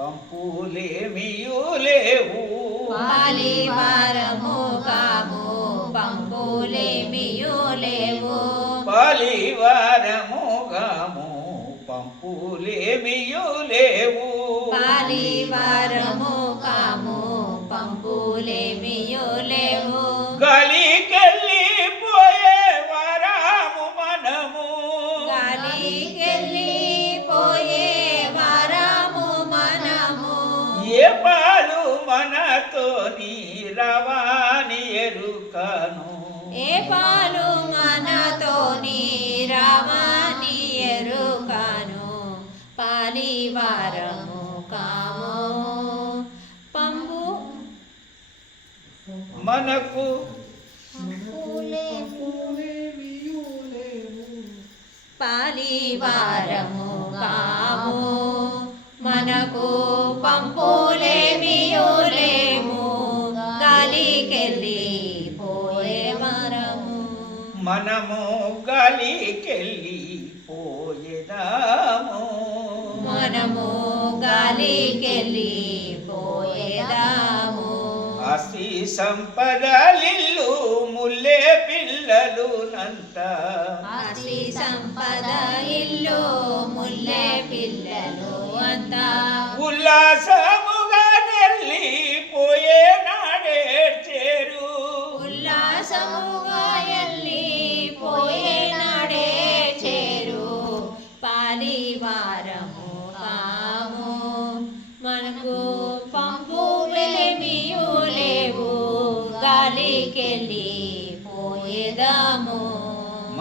పంపులేమియు లేవు పాలివారము కాము పంపులేమియు లేవు పాలివారము గాము పంపులేమియు లేవు పాలివారము కాము పంపులేమియు ఎరుకను ఏ పాలు మనతో నీరావాని ఎరుకాను పాలివారము కాము. పంపు. మనకు పాలివారము కాము. మనకు పంపులేమియో మనము గలికెళ్ళి పోయేదాము మనము గాలికెళ్ళి పోయేదాము ఆస్తి సంపదలిల్లు ముల్లే పిల్లలు నంత. ఆస్తి సంపద ఇల్లు ముల్లె పిల్లలు అంతా. ఉల్లాసముగా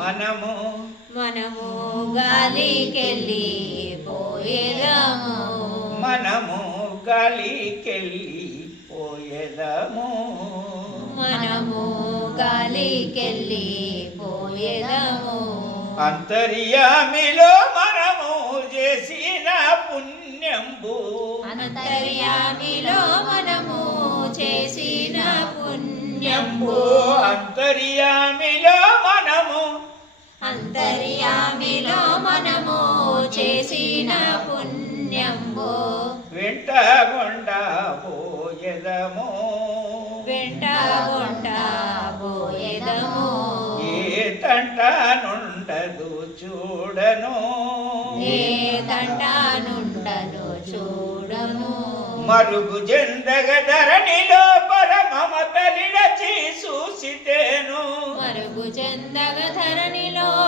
మనము మనము గాలికెళ్ళి పోయేదాము. మనము గలికెళ్ళి పోయేదాము. మనము గాలికెళ్ళి పోయేదాము. అంతర్యామిలో మనము చేసిన పుణ్యంబు. అంతర్యామిలో మనము చేసిన పుణ్యంబు. అంతర్యామిలో అంతర్యామిలో మనము చేసిన పుణ్యంబు. వెంటగొండ పోయేదము. వెంట కొంట పోయేదము. ఏ తంట నుండదు చూడను. ఏ తంట నుండను చూడము మరుగు జందగ ధరణిలో పరమమతలిడచి చూసితేను. మరుగు చెందగ ధరణి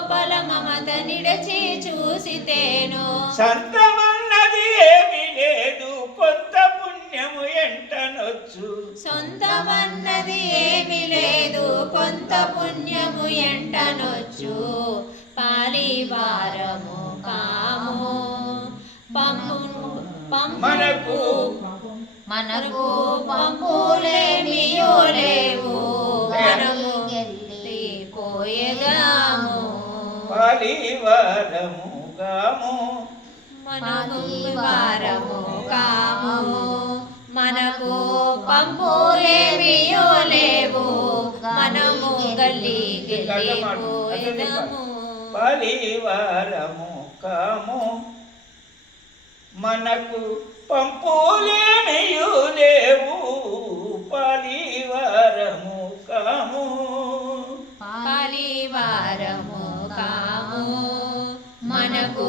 లోపల మమత నిడచి చూసితేను. సంతమన్నది ఏమీ లేదు కొంత పుణ్యము ఎంటనొచ్చు. సొంతమన్నది ఏమి లేదు కొంత పుణ్యము ఎంటనొచ్చు. పాలివారము కాము. మనకు మనకు పంపులేమియో లేవు. మనము పోయేదాము పాలివారముగాము మనము వారము కాము మనకు పంపులేమియో లేవు మనము గల్లి గెల్లి పోయేదాము పాలివారము కాము మనకు పంపులేమియు లేవు పాలివారము కాము పాలివారము కాము. మనకు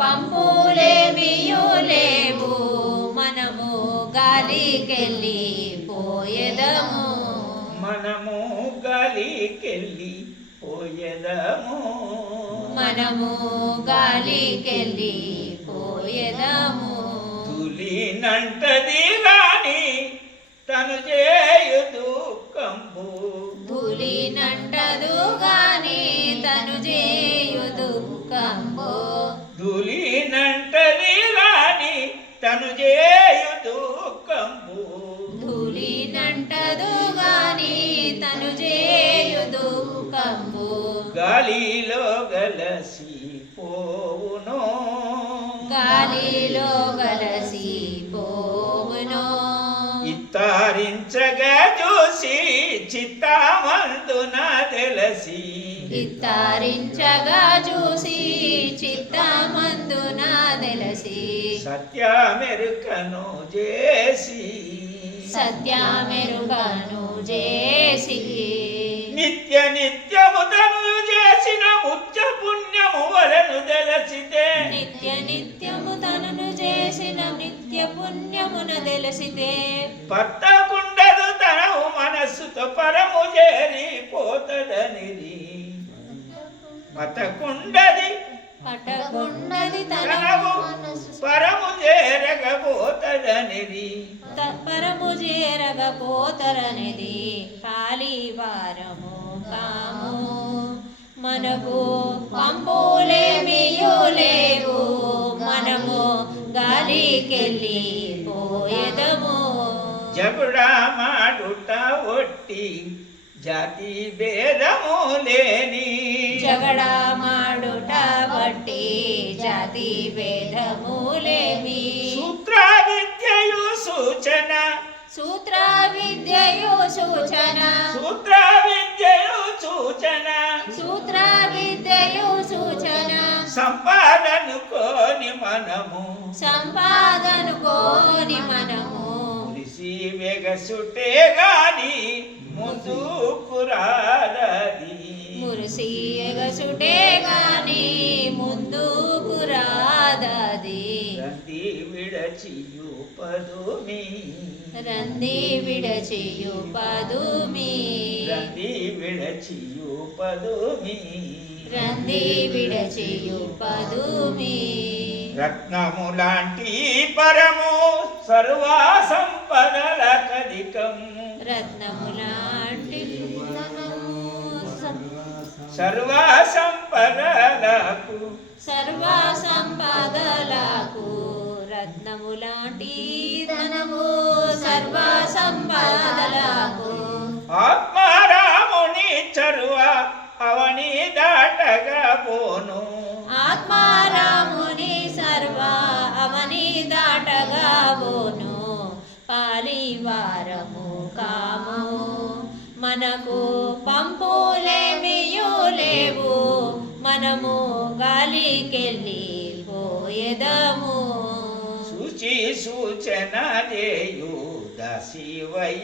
పంపులేమియో లేవు. మనము గాలికెళ్ళి పోయేదము. మనము గాలికెళ్ళి పోయేదము. మనము గాలికెళ్ళి పోయేదము. తులినంటది గాని తను చేయు దుఃఖంబు. ధూళినంటదు తను చేయు దుఃఖంబు ధూళినంటదు గాని తను చేయు దుఃఖంబు గాలిలో గలసి పోవును. గాలిలో గలసి పోవును. ఇత్తారించగా చూసి చిత్తామందున తెలిసి. ఇత్తారించగా చూసి చిత్తమందున తెలిసి. సత్యమెరుకను చేసి. సత్యమెరుగను చేసి. నిత్య నిత్యము తను చేసిన ముత్య పుణ్యము వలను తెలసితే. నిత్య నిత్యము తనను చేసిన నిత్య పుణ్యమున తెలిసితే. పట్టకుండదు తనవు మనస్సుతో పరము చేరి పోతడనిది తనవు పరము చేరగపోతడనిది పరము చేరగపోతరనిది కాళీవారము కాము. మనకు పంపులేమియో లేవు. మనము గాలికెళ్ళి పోయేదము. జగుడా మాడుట ఒట్టి జాతి భేదము లేని. జగడా బట్టి జాతి భేదములేమి సూత్ర విద్యయు సూచన. సూత్ర విద్యయు సూచన. సూత్ర విద్యయు సూచన. సూత్ర విద్యయు సూచన. సంపాదను కోని మనము. సంపాదను కోని మనము. పులిసి వెగసుటే గాని ముందుకు రాదది రంది విడచియు పదుమి. రంది విడచియు పదుమి. రంది విడచియు పదుమి. రంది విడచియు పదుమి. రత్నము లాంటి పరము సర్వా సంపదల కదికము రత్నములాంటి సర్వా సంపదలకు సర్వ సంపదలకు రత్నములాంటి ధనము సర్వ సంపదలకు ఆత్మారాముని చరువ అవని దాటగా పోను. ఆత్మారాముని సర్వ అవని దాటగా బోను పాలివారము కాము. మనకు పంపులేమియో లేవు. మనము గాలికెళ్ళి పోయేదము. సూచన చేయు దాసివై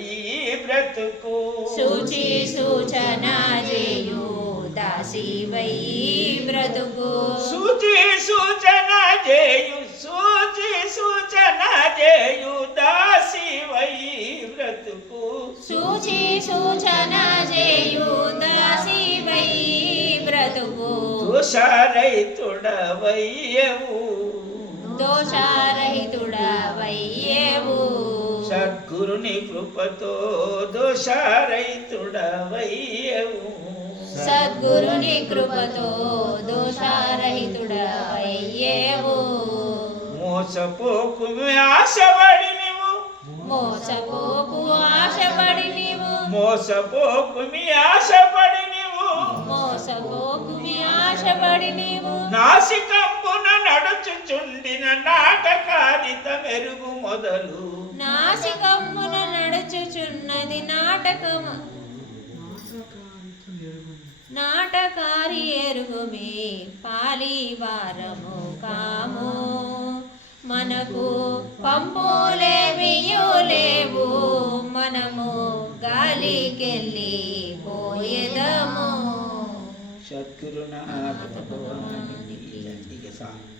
బ్రతుకు సూచి సూచన చేయు దాసివై బ్రతుకు సూచి సూచన చేయు సూచి సూచన చేయు దాసివై బ్రతుకు సూచి సూచన చేయు దాసివై బ్రతుకు తుషారైతుడవయ్యవు దోషారహితుడవయ్యేవు. సద్గురుని కృపతో దోషారైతుడవయ్యవు సద్గురుని కృపతో దోషారహితుడవయ్యేవు. మోసపోకు ఆశపడి నీవు. మోసపోకు ఆశపడి నీవు. మోసపోకు ఆశపడి నీవు. మోసపోకు ఆశపడి నీవు. నాసికంపున నడుచుచుండిన నాటకారిత మెరుగు మొదలు. నాసికమ్మున నడుచుచున్నది నాటకము. నాటకారి ఎరుగుమే పాలివారము కాము. మనకు పంపులేమియో లేవు మనము గాలికెళ్ళి పోయేదము. జయ. ఇక సా-